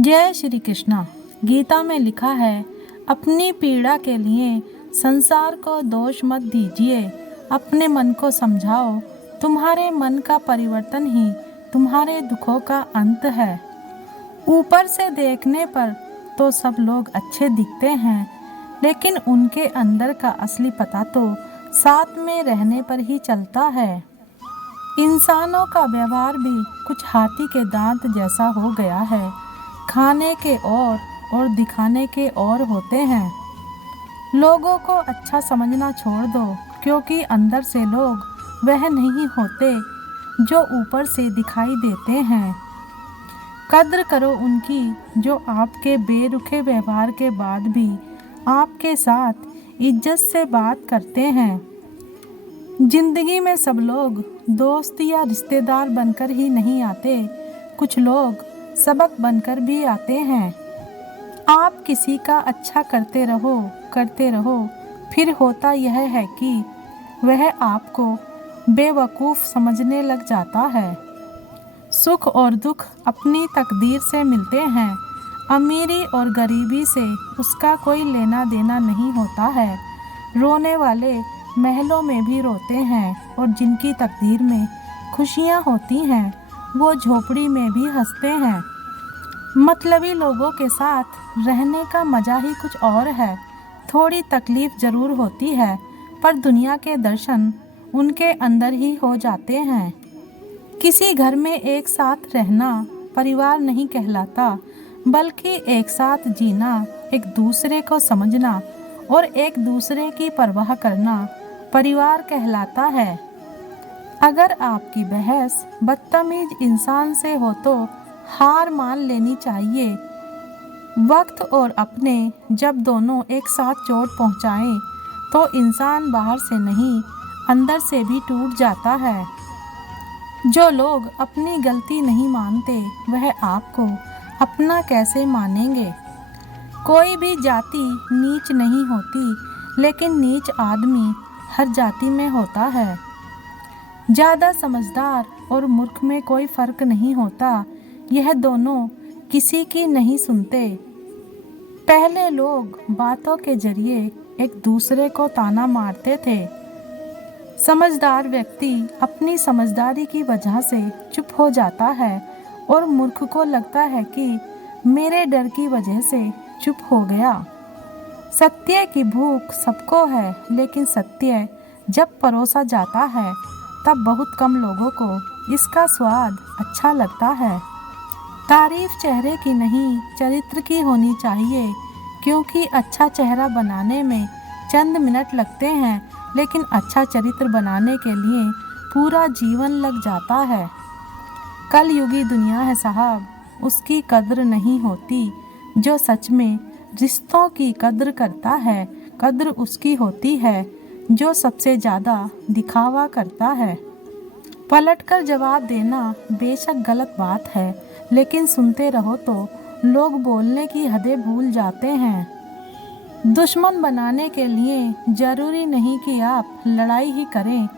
जय श्री कृष्णा। गीता में लिखा है, अपनी पीड़ा के लिए संसार को दोष मत दीजिए, अपने मन को समझाओ। तुम्हारे मन का परिवर्तन ही तुम्हारे दुखों का अंत है। ऊपर से देखने पर तो सब लोग अच्छे दिखते हैं, लेकिन उनके अंदर का असली पता तो साथ में रहने पर ही चलता है। इंसानों का व्यवहार भी कुछ हाथी के दांत जैसा हो गया है। खाने के और दिखाने के और होते हैं। लोगों को अच्छा समझना छोड़ दो, क्योंकि अंदर से लोग वह नहीं होते जो ऊपर से दिखाई देते हैं। कद्र करो उनकी जो आपके बेरुखे व्यवहार के बाद भी आपके साथ इज्जत से बात करते हैं। जिंदगी में सब लोग दोस्त या रिश्तेदार बनकर ही नहीं आते, कुछ लोग सबक बनकर भी आते हैं। आप किसी का अच्छा करते रहो, फिर होता यह है कि वह आपको बेवकूफ़ समझने लग जाता है। सुख और दुख अपनी तकदीर से मिलते हैं। अमीरी और गरीबी से उसका कोई लेना देना नहीं होता है। रोने वाले महलों में भी रोते हैं, और जिनकी तकदीर में खुशियाँ होती हैं वो झोपड़ी में भी हंसते हैं। मतलबी लोगों के साथ रहने का मज़ा ही कुछ और है। थोड़ी तकलीफ ज़रूर होती है, पर दुनिया के दर्शन उनके अंदर ही हो जाते हैं। किसी घर में एक साथ रहना परिवार नहीं कहलाता, बल्कि एक साथ जीना, एक दूसरे को समझना और एक दूसरे की परवाह करना परिवार कहलाता है। अगर आपकी बहस बदतमीज इंसान से हो तो हार मान लेनी चाहिए। वक्त और अपने जब दोनों एक साथ चोट पहुंचाएं, तो इंसान बाहर से नहीं अंदर से भी टूट जाता है। जो लोग अपनी गलती नहीं मानते, वह आपको अपना कैसे मानेंगे। कोई भी जाति नीच नहीं होती, लेकिन नीच आदमी हर जाति में होता है। ज़्यादा समझदार और मूर्ख में कोई फर्क नहीं होता, यह दोनों किसी की नहीं सुनते। पहले लोग बातों के जरिए एक दूसरे को ताना मारते थे। समझदार व्यक्ति अपनी समझदारी की वजह से चुप हो जाता है, और मूर्ख को लगता है कि मेरे डर की वजह से चुप हो गया। सत्य की भूख सबको है, लेकिन सत्य जब परोसा जाता है तब बहुत कम लोगों को इसका स्वाद अच्छा लगता है। तारीफ चेहरे की नहीं, चरित्र की होनी चाहिए, क्योंकि अच्छा चेहरा बनाने में चंद मिनट लगते हैं, लेकिन अच्छा चरित्र बनाने के लिए पूरा जीवन लग जाता है। कलयुगी दुनिया है साहब, उसकी कद्र नहीं होती। जो सच में रिश्तों की कद्र करता है, कद्र उसकी होती है जो सबसे ज़्यादा दिखावा करता है। पलटकर जवाब देना बेशक गलत बात है, लेकिन सुनते रहो तो लोग बोलने की हदें भूल जाते हैं। दुश्मन बनाने के लिए ज़रूरी नहीं कि आप लड़ाई ही करें,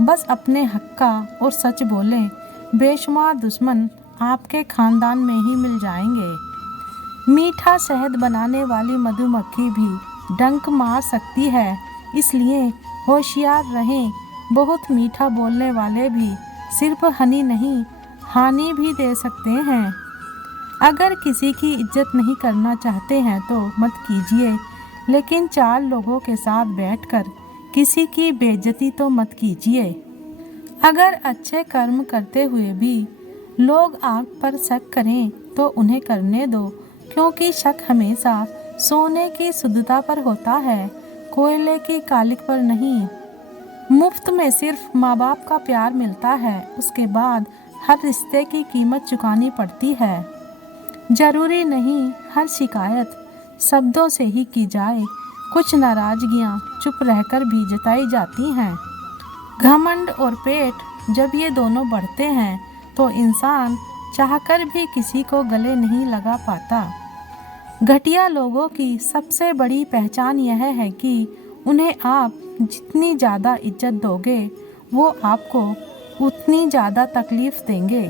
बस अपने हक का और सच बोलें। बेशुमार दुश्मन आपके खानदान में ही मिल जाएंगे। मीठा शहद बनाने वाली मधुमक्खी भी डंक मार सकती है, इसलिए होशियार रहें। बहुत मीठा बोलने वाले भी सिर्फ हनी नहीं, हानि भी दे सकते हैं। अगर किसी की इज्जत नहीं करना चाहते हैं तो मत कीजिए, लेकिन चार लोगों के साथ बैठकर किसी की बेइज्जती तो मत कीजिए। अगर अच्छे कर्म करते हुए भी लोग आग पर शक करें तो उन्हें करने दो, क्योंकि शक हमेशा सोने की शुद्धता पर होता है, कोयले की कालिक पर नहीं। मुफ्त में सिर्फ माँ बाप का प्यार मिलता है, उसके बाद हर रिश्ते की कीमत चुकानी पड़ती है। ज़रूरी नहीं हर शिकायत शब्दों से ही की जाए, कुछ नाराज़गियाँ चुप रहकर भी जताई जाती हैं। घमंड और पेट जब ये दोनों बढ़ते हैं तो इंसान चाहकर भी किसी को गले नहीं लगा पाता। घटिया लोगों की सबसे बड़ी पहचान यह है कि उन्हें आप जितनी ज़्यादा इज्जत दोगे, वो आपको उतनी ज़्यादा तकलीफ़ देंगे।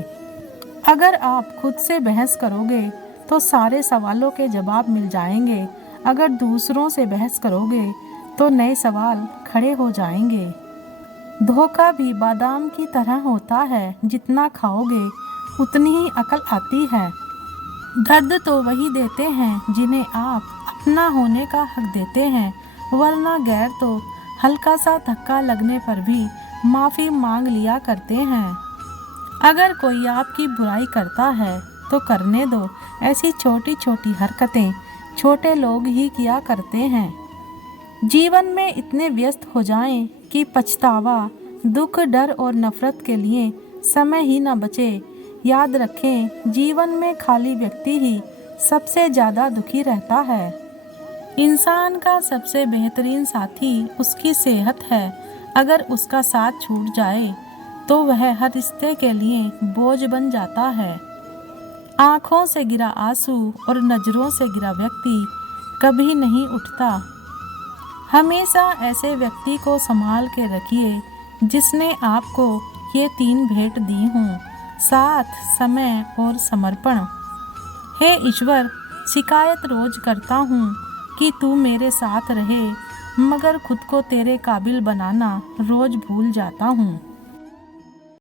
अगर आप खुद से बहस करोगे तो सारे सवालों के जवाब मिल जाएंगे। अगर दूसरों से बहस करोगे तो नए सवाल खड़े हो जाएंगे। धोखा भी बादाम की तरह होता है, जितना खाओगे उतनी ही अकल आती है। दर्द तो वही देते हैं जिन्हें आप अपना होने का हक देते हैं, वरना गैर तो हल्का सा धक्का लगने पर भी माफ़ी मांग लिया करते हैं। अगर कोई आपकी बुराई करता है तो करने दो, ऐसी छोटी छोटी हरकतें छोटे लोग ही किया करते हैं। जीवन में इतने व्यस्त हो जाएं कि पछतावा, दुख, डर और नफरत के लिए समय ही न बचे। याद रखें, जीवन में खाली व्यक्ति ही सबसे ज़्यादा दुखी रहता है। इंसान का सबसे बेहतरीन साथी उसकी सेहत है। अगर उसका साथ छूट जाए तो वह हर रिश्ते के लिए बोझ बन जाता है। आँखों से गिरा आंसू और नज़रों से गिरा व्यक्ति कभी नहीं उठता। हमेशा ऐसे व्यक्ति को संभाल के रखिए जिसने आपको ये 3 भेंट दी हों: साथ, समय और समर्पण। हे ईश्वर, शिकायत रोज करता हूँ कि तू मेरे साथ रहे, मगर खुद को तेरे काबिल बनाना रोज भूल जाता हूँ।